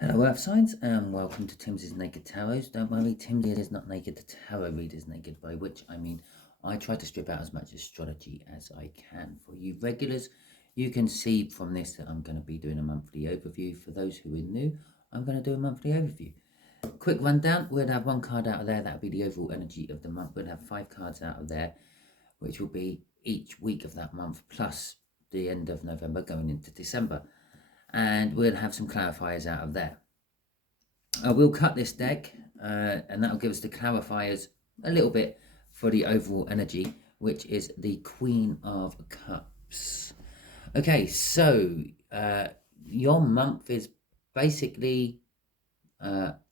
Hello Earth Signs and welcome to Timsy's Naked Tarot. Don't worry, Timsy is not naked, the tarot reader is naked, by which I mean I try to strip out as much astrology as I can. For you regulars, you can see from this that I'm going to be doing a monthly overview. For those who are new, I'm going to do a monthly overview. Quick rundown, we'll have one card out of there, that'll be the overall energy of the month. We'll have 5 cards out of there, which will be each week of that month, plus the end of November going into December. And we'll have some clarifiers out of there. We'll cut this deck and that'll give us the clarifiers a little bit for the overall energy, which is the Queen of Cups. Okay, so your month is basically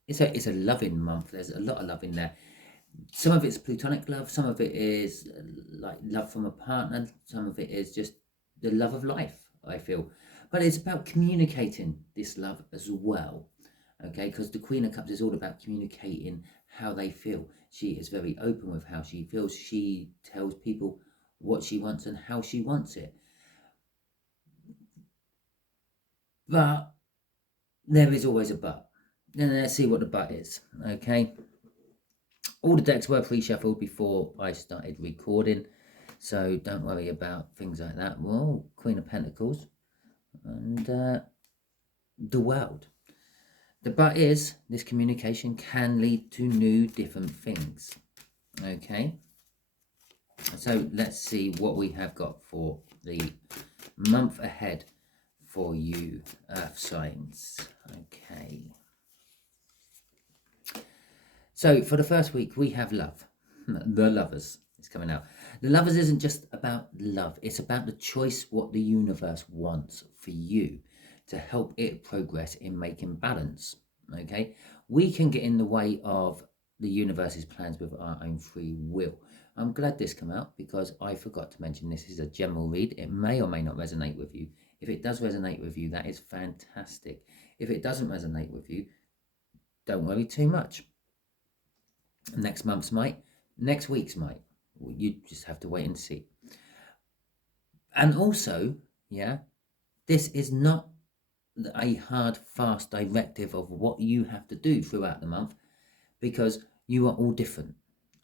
it's a loving month. There's a lot of love in there. Some of it's platonic love, some of it is like love from a partner, some of it is just the love of life, I feel. But it's about communicating this love as well, okay? Because the Queen of Cups is all about communicating how they feel. She is very open with how she feels. She tells people what she wants and how she wants it. But there is always a but. And let's see what the but is, okay? All the decks were pre-shuffled before I started recording, so don't worry about things like that. Well, Queen of Pentacles and the World. The but is this communication can lead to new different things, okay? So let's see what we have got for the month ahead for you Earth signs. Okay, so for the first week we have love. The Lovers is coming out. The Lovers isn't just about love, it's about the choice what the universe wants for you to help it progress in making balance, okay? We can get in the way of the universe's plans with our own free will. I'm glad this came out because I forgot to mention this is a general read. It may or may not resonate with you. If it does resonate with you, that is fantastic. If it doesn't resonate with you, don't worry too much. Next month's might, next week's might. You just have to wait and see. And also, yeah, this is not a hard, fast directive of what you have to do throughout the month because you are all different,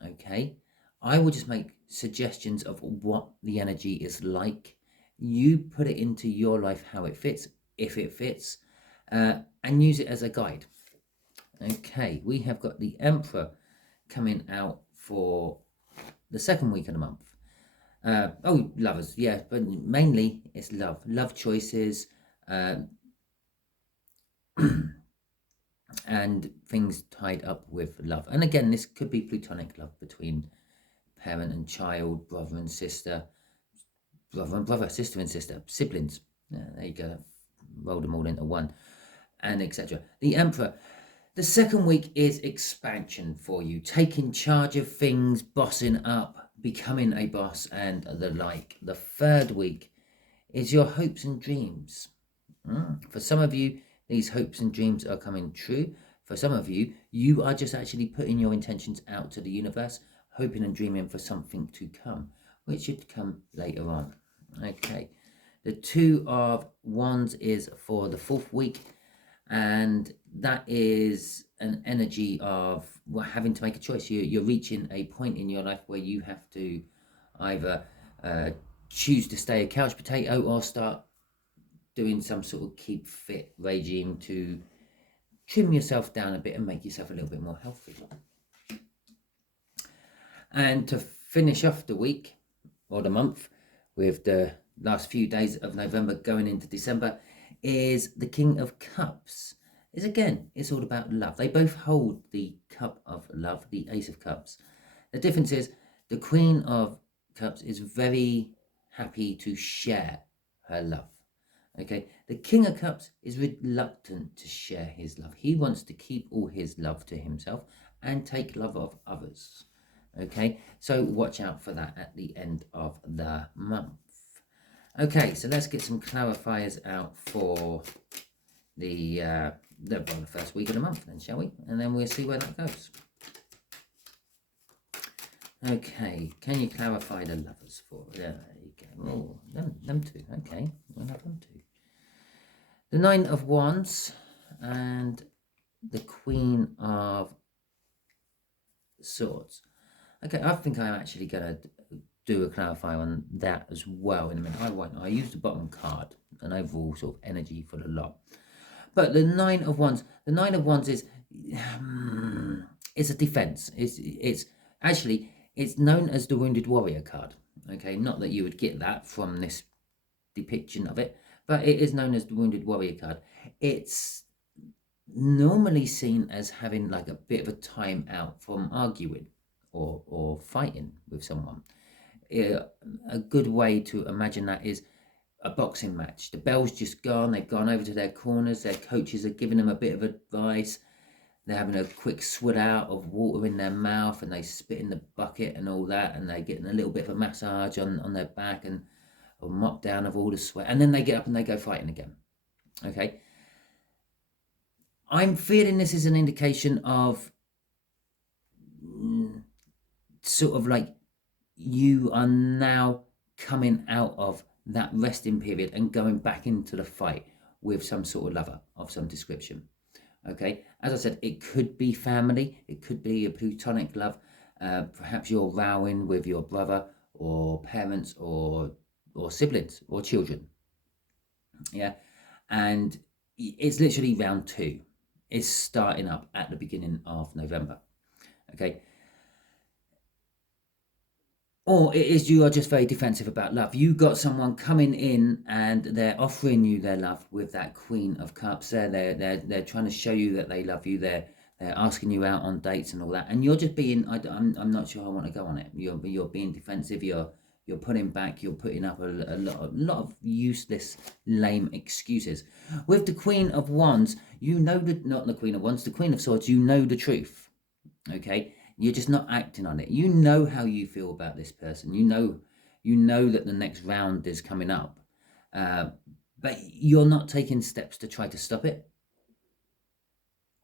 okay? I will just make suggestions of what the energy is like. You put it into your life how it fits, if it fits, and use it as a guide. Okay, we have got the Emperor coming out for the second week of the month. Lovers, yeah, but mainly it's love choices, and things tied up with love. And again, this could be platonic love between parent and child, brother and sister, brother and brother, sister and sister, siblings. There you go, roll them all into one, and etc. The Emperor. The second week is expansion for you, taking charge of things, bossing up, becoming a boss, and the like. The third week is your hopes and dreams. For some of you, these hopes and dreams are coming true. For some of you, you are just actually putting your intentions out to the universe, hoping and dreaming for something to come, which should come later on. Okay, the Two of Wands is for the fourth week, and that is an energy of having to make a choice. You're reaching a point in your life where you have to either choose to stay a couch potato or start doing some sort of keep fit regime to trim yourself down a bit and make yourself a little bit more healthy. And to finish off the week or the month with the last few days of November going into December is the King of Cups. Is again, it's all about love. They both hold the cup of love, the Ace of Cups. The difference is the Queen of Cups is very happy to share her love. Okay, the King of Cups is reluctant to share his love. He wants to keep all his love to himself and take love of others. Okay, so watch out for that at the end of the month. Okay, so let's get some clarifiers out for the first week of the month then, shall we? And then we'll see where that goes. Okay, can you clarify the Lovers for? There you go. Oh, them two. Okay, we'll have them two. The Nine of Wands and the Queen of Swords. Okay, I think I'm actually going to do a clarify on that as well in a minute. I won't. I use the bottom card, an overall sort of energy for the lot. But the Nine of Wands is it's a defense. It's actually it's known as the Wounded Warrior card. Okay, not that you would get that from this depiction of it, but it is known as the Wounded Warrior card. It's normally seen as having like a bit of a time out from arguing or fighting with someone. A good way to imagine that is a boxing match. The bell's just gone. They've gone over to their corners. Their coaches are giving them a bit of advice. They're having a quick swill out of water in their mouth, and they spit in the bucket and all that, and they're getting a little bit of a massage on their back and a mop down of all the sweat, and then they get up and they go fighting again. Okay, I'm feeling this is an indication of sort of like you are now coming out of that resting period and going back into the fight with some sort of lover of some description. Okay, as I said, it could be family, it could be a platonic love. Perhaps you're rowing with your brother or parents or siblings or children. Yeah, and it's literally round 2. It's starting up at the beginning of November. Okay. Or it is you are just very defensive about love. You got someone coming in and they're offering you their love with that Queen of Cups. They're trying to show you that they love you. They're asking you out on dates and all that. And you're just being, I'm not sure I want to go on it. You're being defensive. You're putting back. You're putting up a lot of useless, lame excuses. With the Queen of Wands, you know not the Queen of Wands, the Queen of Swords. You know the truth. Okay. You're just not acting on it. You know how you feel about this person. You know that the next round is coming up, but you're not taking steps to try to stop it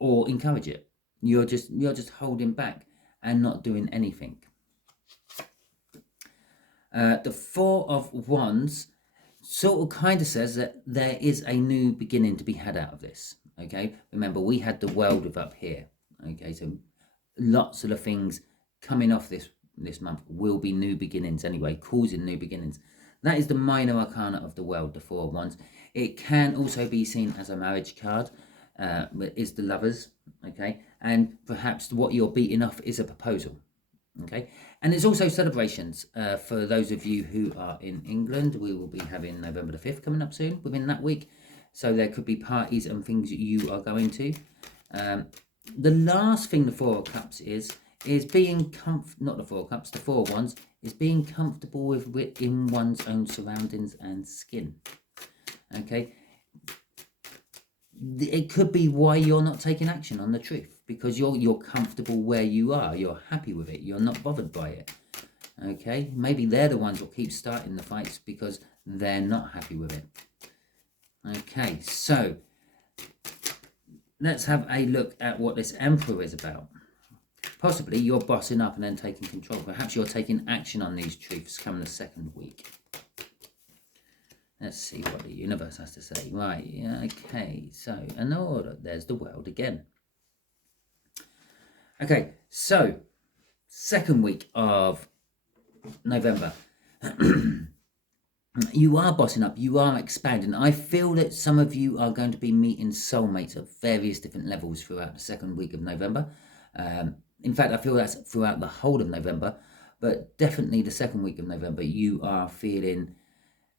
or encourage it. You're just holding back and not doing anything. The Four of Wands sort of kind of says that there is a new beginning to be had out of this. Okay, remember we had the World of up here. Okay, so lots of the things coming off this month will be new beginnings anyway, causing new beginnings. That is the minor arcana of the world, the Four of Wands. It can also be seen as a marriage card, is the Lovers, okay? And perhaps what you're beating off is a proposal, okay? And there's also celebrations. For those of you who are in England, we will be having November the 5th coming up soon, within that week. So there could be parties and things that you are going to. The last thing the Four of Cups is being not the Four of Cups, the Four of Wands is being comfortable within one's own surroundings and skin. Okay, it could be why you're not taking action on the truth, because you're comfortable where you are, you're happy with it, you're not bothered by it. Okay, maybe they're the ones who keep starting the fights because they're not happy with it. Okay, so let's have a look at what this Emperor is about. Possibly you're bossing up and then taking control. Perhaps you're taking action on these truths coming the second week. Let's see what the universe has to say. Right, okay, so in order, there's the World again. Okay, so second week of November. You are bossing up, you are expanding. I feel that some of you are going to be meeting soulmates at various different levels throughout the second week of November. In fact, I feel that's throughout the whole of November, but definitely the second week of November, you are feeling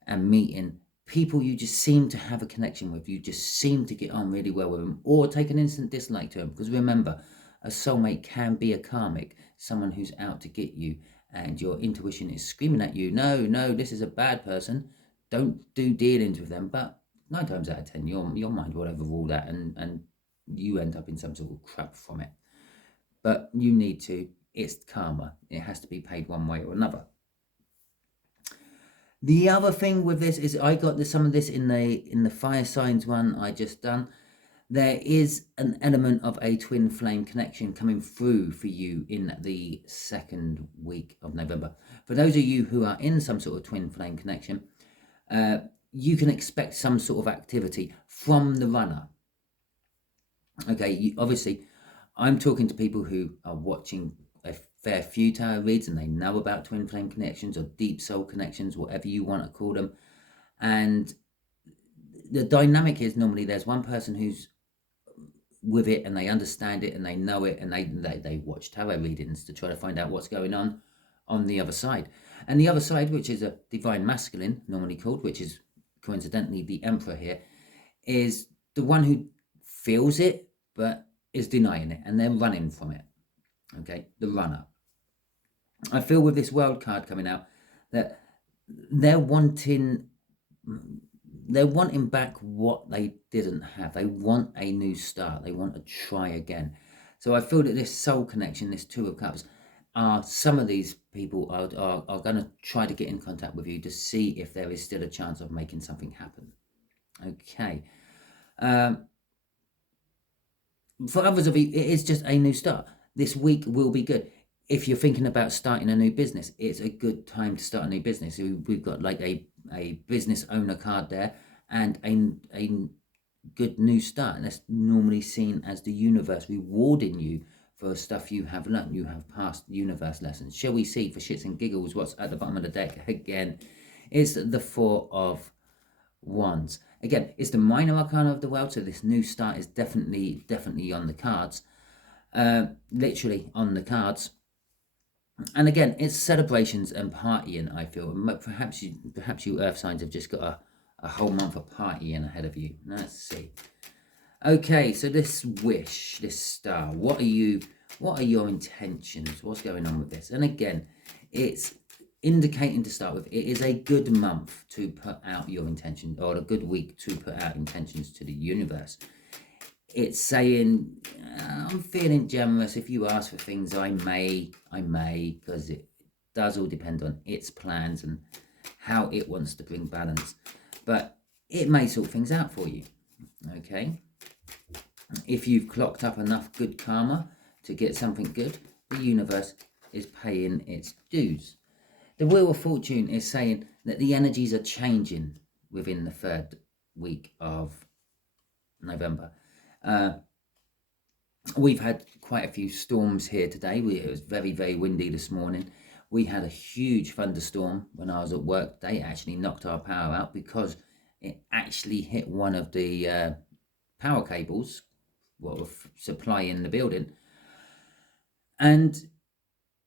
and meeting people you just seem to have a connection with. You just seem to get on really well with them, or take an instant dislike to them. Because remember, a soulmate can be a karmic, someone who's out to get you, and your intuition is screaming at you, no, this is a bad person, don't do dealings with them. But 9 times out of 10, your mind will overrule that, and you end up in some sort of crap from it. But you need to, it's karma. It has to be paid one way or another. The other thing with this is I got some of this in the fire signs one I just done. There is an element of a twin flame connection coming through for you in the second week of November. For those of you who are in some sort of twin flame connection, you can expect some sort of activity from the runner. Okay, obviously, I'm talking to people who are watching a fair few tarot reads and they know about twin flame connections or deep soul connections, whatever you want to call them. And the dynamic is normally there's one person who's with it and they understand it and they know it, and they watch tarot readings to try to find out what's going on the other side. And the other side, which is a divine masculine, normally called, which is coincidentally the emperor here, is the one who feels it but is denying it, and they're running from it. Okay, the runner. I feel with this world card coming out that they're wanting back what they didn't have. They want a new start. They want to try again. So I feel that this soul connection, this Two of Cups, some of these people are going to try to get in contact with you to see if there is still a chance of making something happen. Okay. For others of you, it is just a new start. This week will be good. If you're thinking about starting a new business, it's a good time to start a new business. We've got like a business owner card there, and a good new start. And that's normally seen as the universe rewarding you for stuff you have learned. You have passed universe lessons. Shall we see, for shits and giggles, what's at the bottom of the deck again? Is the Four of Wands. Again, it's the minor arcana of the world, so this new start is definitely on the cards. Literally on the cards. And again, it's celebrations and partying, I feel. Perhaps you earth signs have just got a whole month of partying ahead of you. Let's see. Okay, so this wish, this star, what are your intentions? What's going on with this? And again, it's indicating, to start with, it is a good month to put out your intention, or a good week to put out intentions to the universe. It's saying, I'm feeling generous. If you ask for things, I may, because it does all depend on its plans and how it wants to bring balance. But it may sort things out for you, okay? If you've clocked up enough good karma to get something good, the universe is paying its dues. The Wheel of Fortune is saying that the energies are changing within the third week of November. We've had quite a few storms here today. It was very, very windy this morning. We had a huge thunderstorm when I was at work today. It actually knocked our power out because it actually hit one of the power cables, what were supplying the building. And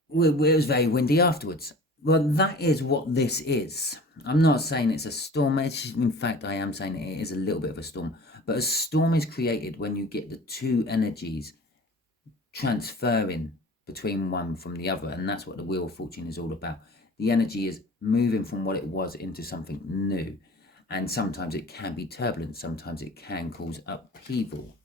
it was very windy afterwards. Well, that is what this is. I'm not saying it's a storm. In fact, I am saying it is a little bit of a storm. But a storm is created when you get the two energies transferring between one from the other. And that's what the Wheel of Fortune is all about. The energy is moving from what it was into something new. And sometimes it can be turbulent. Sometimes it can cause upheaval.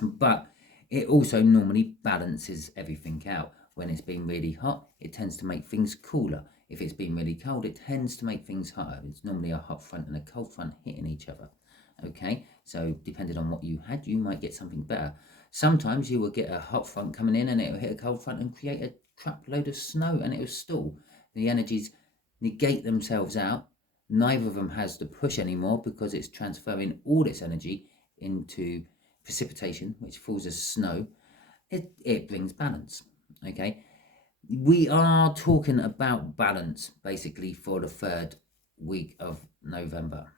But it also normally balances everything out. When it's been really hot, it tends to make things cooler. If it's been really cold, it tends to make things hotter. It's normally a hot front and a cold front hitting each other. Okay, so depending on what you had, you might get something better. Sometimes you will get a hot front coming in and it will hit a cold front and create a crap load of snow, and it will stall. The energies negate themselves out. Neither of them has the push anymore because it's transferring all its energy into precipitation, which falls as snow. It brings balance. Okay, we are talking about balance basically for the third week of November.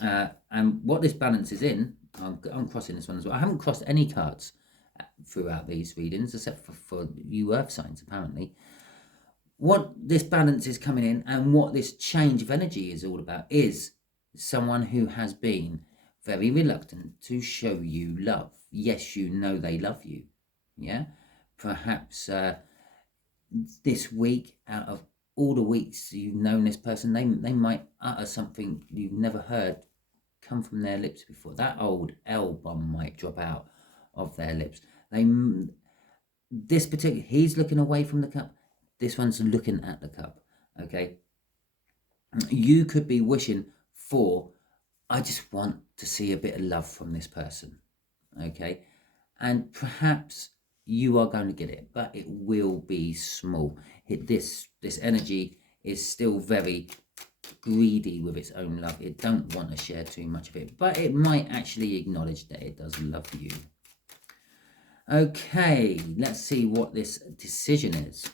And what this balance is in, I'm crossing this one as well. I haven't crossed any cards throughout these readings except for you earth signs, apparently. What this balance is coming in and what this change of energy is all about is someone who has been very reluctant to show you love. Yes, you know they love you. Yeah, perhaps this week, out of all the weeks you've known this person, they might utter something you've never heard come from their lips before. That old L bomb might drop out of their lips. He's looking away from the cup. This one's looking at the cup. Okay, you could be wishing for, I just want to see a bit of love from this person. Okay, and perhaps you are going to get it, but it will be small. This energy is still very greedy with its own love. It don't want to share too much of it, but it might actually acknowledge that it does love you. Okay, let's see what this decision is.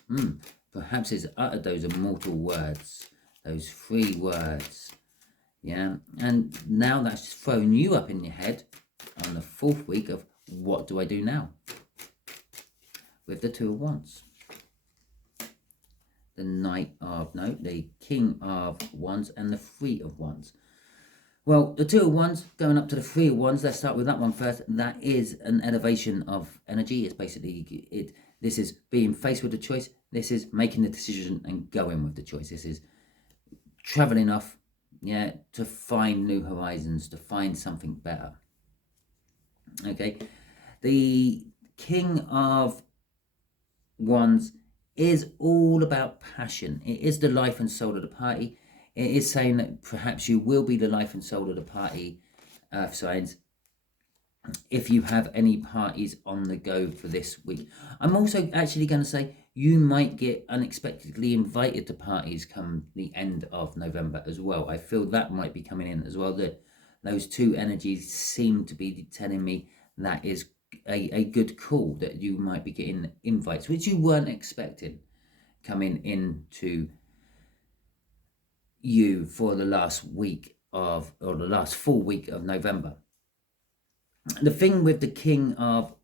Perhaps it's uttered those immortal words, those 3 words. Yeah, and now that's thrown you up in your head on the 4th week of what do I do now? With the 2 of Wands. The the King of Wands and the 3 of Wands. Well, the 2 of Wands going up to the 3 of Wands. Let's start with that one first. That is an elevation of energy. It's basically this is being faced with a choice. This is making the decision and going with the choice. This is traveling off, yeah, to find new horizons, to find something better. Okay, the King of Wands is all about passion. It is the life and soul of the party. It is saying that perhaps you will be the life and soul of the party, Earth signs, if you have any parties on the go for this week. I'm also actually going to say you might get unexpectedly invited to parties come the end of November as well. I feel that might be coming in as well. That those 2 energies seem to be telling me that is a good call, that you might be getting invites which you weren't expecting coming into you for the last full week of November. The thing with the King of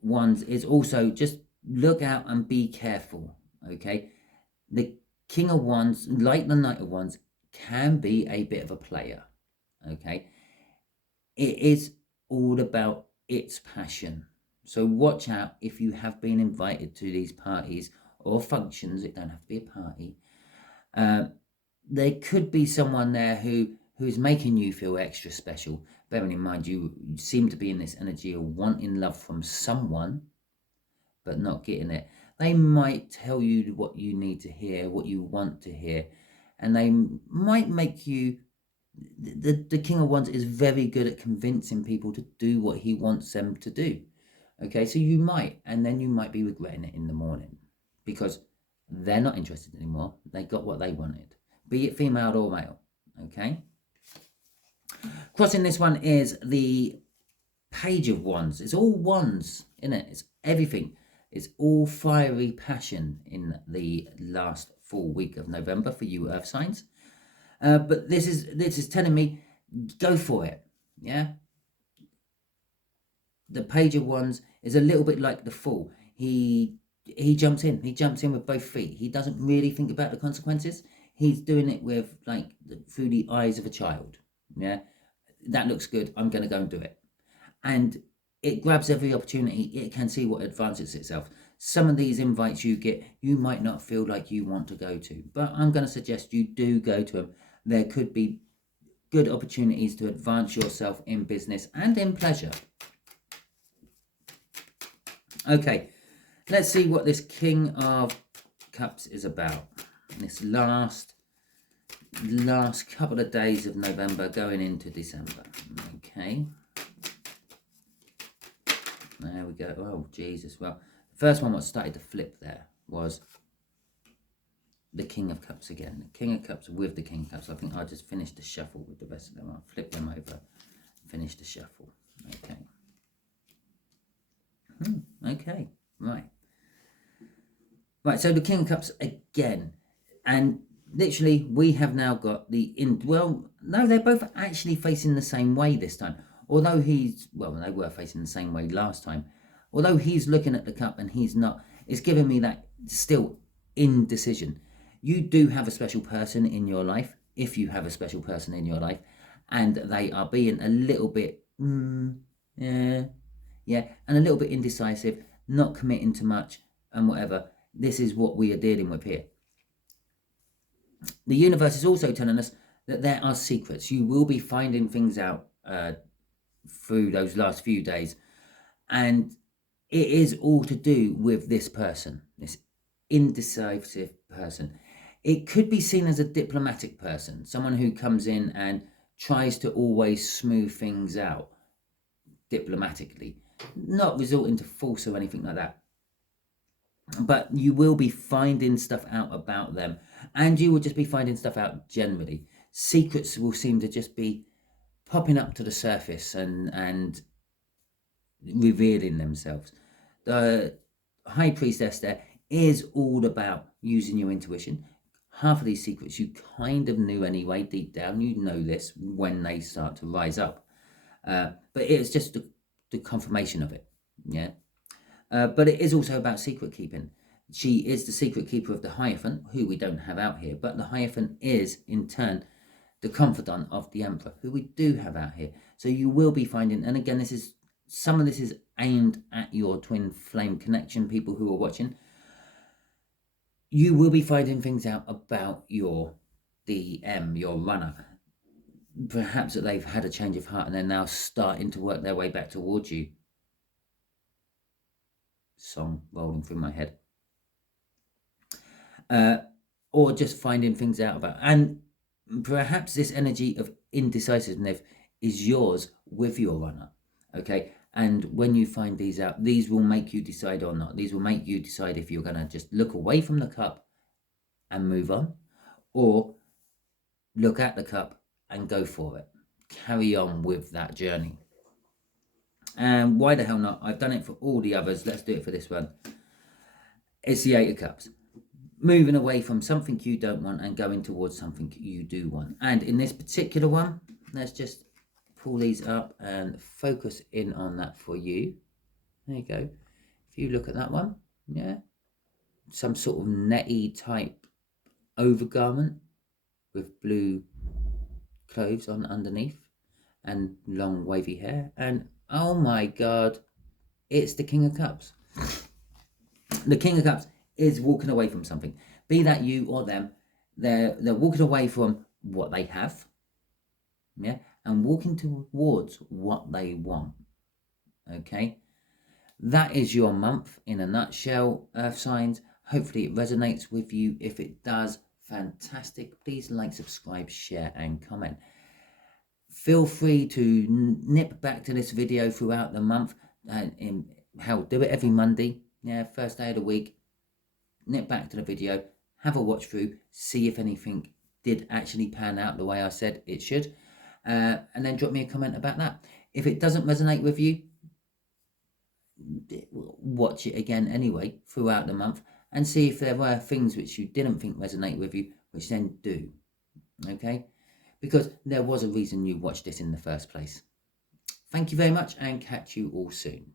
Wands is also just look out and be careful. Okay, the King of Wands, like the Knight of Wands, can be a bit of a player. Okay, it is all about its passion. So watch out if you have been invited to these parties or functions. It don't have to be a party. There could be someone there who's making you feel extra special. Bearing in mind you seem to be in this energy of wanting love from someone but not getting it. They might tell you what you need to hear, what you want to hear, and they might make you... The King of Wands is very good at convincing people to do what he wants them to do. Okay, so you might, and then you might be regretting it in the morning because they're not interested anymore. They got what they wanted, be it female or male. Okay. Crossing this one is the Page of Wands. It's all wands, isn't it? It's everything. It's all fiery passion in the last full week of November for you Earth signs. But this is telling me, go for it. Yeah. The Page of Wands is a little bit like the Fool. He jumps in. He jumps in with both feet. He doesn't really think about the consequences. He's doing it with through the eyes of a child. Yeah. That looks good. I'm going to go and do it. And it grabs every opportunity. It can see what advances itself. Some of these invites you get, you might not feel like you want to go to, but I'm going to suggest you do go to them. There could be good opportunities to advance yourself in business and in pleasure. Okay, let's see what this King of Cups is about. This last couple of days of November going into December. Okay. There we go. Oh, Jesus. Well, the first one what started to flip there was the King of Cups again. The King of Cups with the King of Cups. I think I'll just finish the shuffle with the rest of them. I'll flip them over, finish the shuffle. Okay. Okay. Right. Right, so the King of Cups again. And literally, we have now got well, no, they're both actually facing the same way this time. Although they were facing the same way last time. Although he's looking at the cup and he's not, it's giving me that still indecision. You do have a special person in your life, if you have a special person in your life, and they are being a little bit, and a little bit indecisive, not committing to much, and whatever. This is what we are dealing with here. The universe is also telling us that there are secrets. You will be finding things out through those last few days, and it is all to do with this person, this indecisive person. It could be seen as a diplomatic person, someone who comes in and tries to always smooth things out diplomatically, not resorting to force or anything like that. But you will be finding stuff out about them, And you will just be finding stuff out generally. Secrets will seem to just be popping up to the surface and revealing themselves. The High Priestess there is all about using your intuition. Half of these secrets you kind of knew anyway, deep down. You know this when they start to rise up. But it's just the confirmation of it. Yeah. But it is also about secret keeping. She is the secret keeper of the Hierophant, who we don't have out here. But the Hierophant is, in turn, the confidant of the Emperor, who we do have out here. So you will be finding, and again, some of this is aimed at your twin flame connection, people who are watching. You will be finding things out about your DM, your runner. Perhaps that they've had a change of heart and they're now starting to work their way back towards you. Song rolling through my head. Or just finding things out about. And perhaps this energy of indecisiveness is yours with your runner. Okay. And when you find these out, these will make you decide or not. These will make you decide if you're going to just look away from the cup and move on, or look at the cup and go for it. Carry on with that journey. And why the hell not? I've done it for all the others. Let's do it for this one. It's the Eight of Cups. Moving away from something you don't want and going towards something you do want. And in this particular one, let's just pull these up and focus in on that for you. There you go. If you look at that one, yeah, some sort of netty type overgarment with blue clothes on underneath and long wavy hair. And oh my God, it's the King of Cups. The King of Cups is walking away from something. Be that you or them, they're walking away from what they have, yeah, and walking towards what they want. Okay, that is your month in a nutshell, Earth signs. Hopefully it resonates with you. If it does, fantastic. Please like, subscribe, share, and comment. Feel free to nip back to this video throughout the month. Do it every Monday. Yeah, first day of the week. Nip back to the video, have a watch through, see if anything did actually pan out the way I said it should, and then drop me a comment about that. If it doesn't resonate with you, watch it again anyway throughout the month and see if there were things which you didn't think resonate with you, which then do. Okay, because there was a reason you watched this in the first place. Thank you very much and catch you all soon.